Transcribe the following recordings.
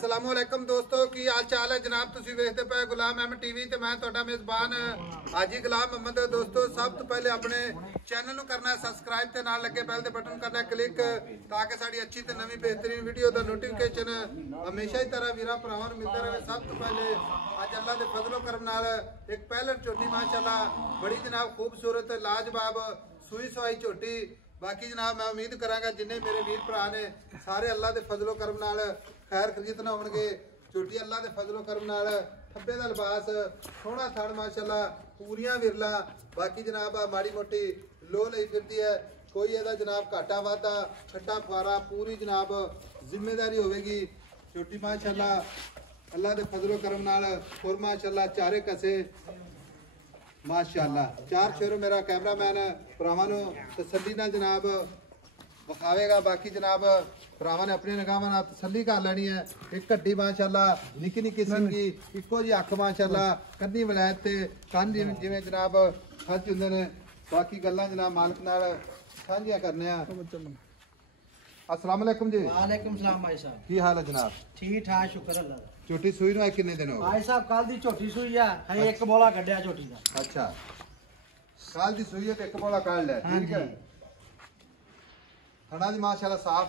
अस्सलामुअलैकुम दोस्तों की हाल चाल है जनाब। तुसी वेखदे पे गुलाम अहमद टीवी ते मैं तुहाडा मेज़बान हाजी गुलाम मोहम्मद। दोस्तों सब तो पहले अपने चैनल नूं करना है सबसक्राइब ते नाल लगे बैल दे बटन करना है क्लिक ताकि साडी अच्छी ते नवी बेहतरीन वीडियो दा नोटिफिकेशन हमेशा ही तरह वीरा भरावां नूं मिलदा रहे। सब तो पहले अज अल्लाह दे फजलो करम नाल एक पहलर झोटी माशाअल्लाह बड़ी जनाब खूबसूरत लाजवाब सूई सवाई झोटी। बाकी जनाब मैं उम्मीद करांगा जिन्ने मेरे वीर भरा ने सारे अल्लाह दे फजलो करम नाल खैर खरीद ना होणगे। झोटी अल्लाह दे फजलो करम नाल थब्बे दा लिबास सोहना थण माशाअल्लाह पूरियां विरला। बाकी जनाब माड़ी मोटी लो लई फिरदी है कोई एदा जनाब घाटा वाधा छट्टा फुआरा पूरी जनाब जिम्मेदारी होवेगी। झोटी माशाअल्लाह अल्लाह दे फजलो करम नाल और माशाअल्लाह चारे कसे माशाअल्लाह चार शेरों मेरा कैमरामैन भरावां नूं तसल्ली नाल जनाब विखावेगा। बाकी जनाब भरावां ने अपनी निगाहां नाल तसल्ली कर लैनी है। एक कड्डी माशाअल्लाह निक्की निक्की सिंगी इक्को जी अख माशाअल्लाह कन्नी वलैत ते कंन जिवें जनाब सच हुंदे ने। बाकी गल्लां जनाब मालक नाल साझियां करने आ। अस्सलाम वालेकुम जी। वालेकुम सलाम भाई साहब। की हाल है जनाब? ठीक ठाक शुक्र अल्लाह दा। झोटी सूई नूं कितने दिन हो गए? भाई साहब कल दी झोटी सूई है हई एक बोला कड्ढिया झोटी दा। अच्छा कल दी सूई है ते एक बोला काढ़ ले ठीक है। खाना दी माशाअल्लाह साफ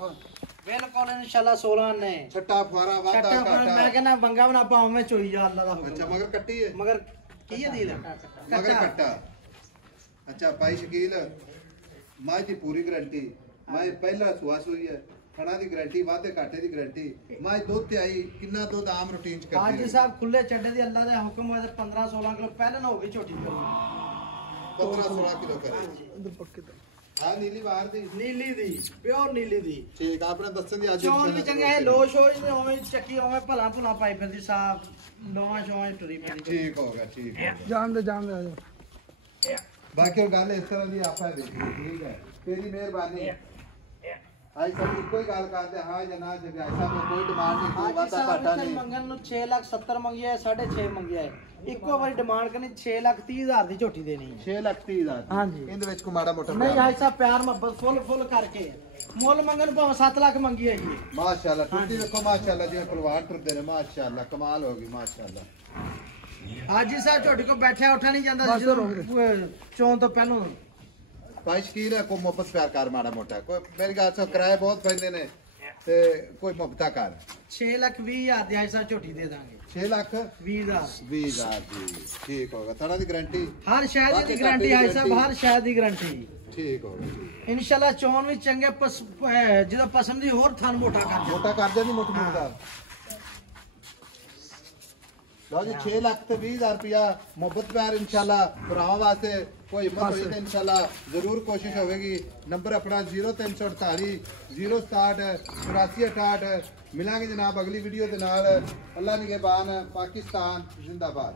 बिल्कुल इंशाल्लाह 16 ने छट्टा फुआरा वादा छट्टा घाटा मैं कहना बंगा बना पावे चोई जा अल्लाह दा हुक्म। अच्छा मगर कट्टी है मगर की है दी मगर कट्टा। अच्छा भाई शकील मां दी पूरी गारंटी मैं पहला सुआ सुई है खाना दी गारंटी वादे घाटे दी गारंटी मैं दूध ते आई कितना दूध आम रूटीन च करदी हाजी साहब खुले चड्डे दी अल्लाह दे हुक्म होए 15 16 किलो पहले ना हो गई झोटी करी 15-16 किलो करे इधर पक्के दा हां नीली बाहर दी प्योर नीली दी ठीक आपने दसन दी आज चौन भी चंगे है लोश हो इसने ओवे चक्की ओवे भला भुला पाई फिरदी साहब लोवा शोवा टुरी फिरदी ठीक होगा ठीक है जान दे आ जाओ। बाकी गल इस तरह दी आपा देखी ठीक है तेरी मेहरबानी आई सब कोई गल करदे हां या ना जब ऐसा कोई डिमांड नहीं कोई वादा घाटा नहीं। मंगन नु 6,70,000 मंगिया है 6.5 मंगिया है इक्को बारी डिमांड करनी 6,30,000 दी झोटी देनी है 6,30,000 हां जी इंदे विच को माड़ा मोटा नहीं भाई साहब प्यार मोहब्बत फुल करके मोल मंगन भाव 7 लाख मंगी है जी माशाल्लाह टुट्टी देखो माशाल्लाह जी परवान टुरदे ने माशाल्लाह कमाल होगी माशाल्लाह। हाजी साहब झोटी को बैठा उठा नहीं जांदा चौन तो पहलों भाई शकील है कोई मोहब्बत प्यार कर माड़ा मोटा कोई मेरी गल से किराए बहुत पैंदे ने ते कोई मोहब्बत कर 6,20,000 दी हाजी साहब झोटी दे दांगे 6,20,000 जी ठीक होगा तना दी गारंटी हर शहर दी गारंटी हाजी साहब हर शहर दी गारंटी ठीक होगा इंशाल्लाह चौन भी चंगे जिदा पसंद दी और थान मोटा कर देनी मोटी मोटा लो जी 6,20,000 रुपया मोहब्बत प्यार इंशाल्लाह भरावां वास्ते कोई हिम्मत होई तो इंशाल्लाह जरूर कोशिश होगी। नंबर अपना 0348 067 8468 मिलांगे जनाब अगली वीडियो के नाल। अल्लाह निगहबान पाकिस्तान जिंदाबाद।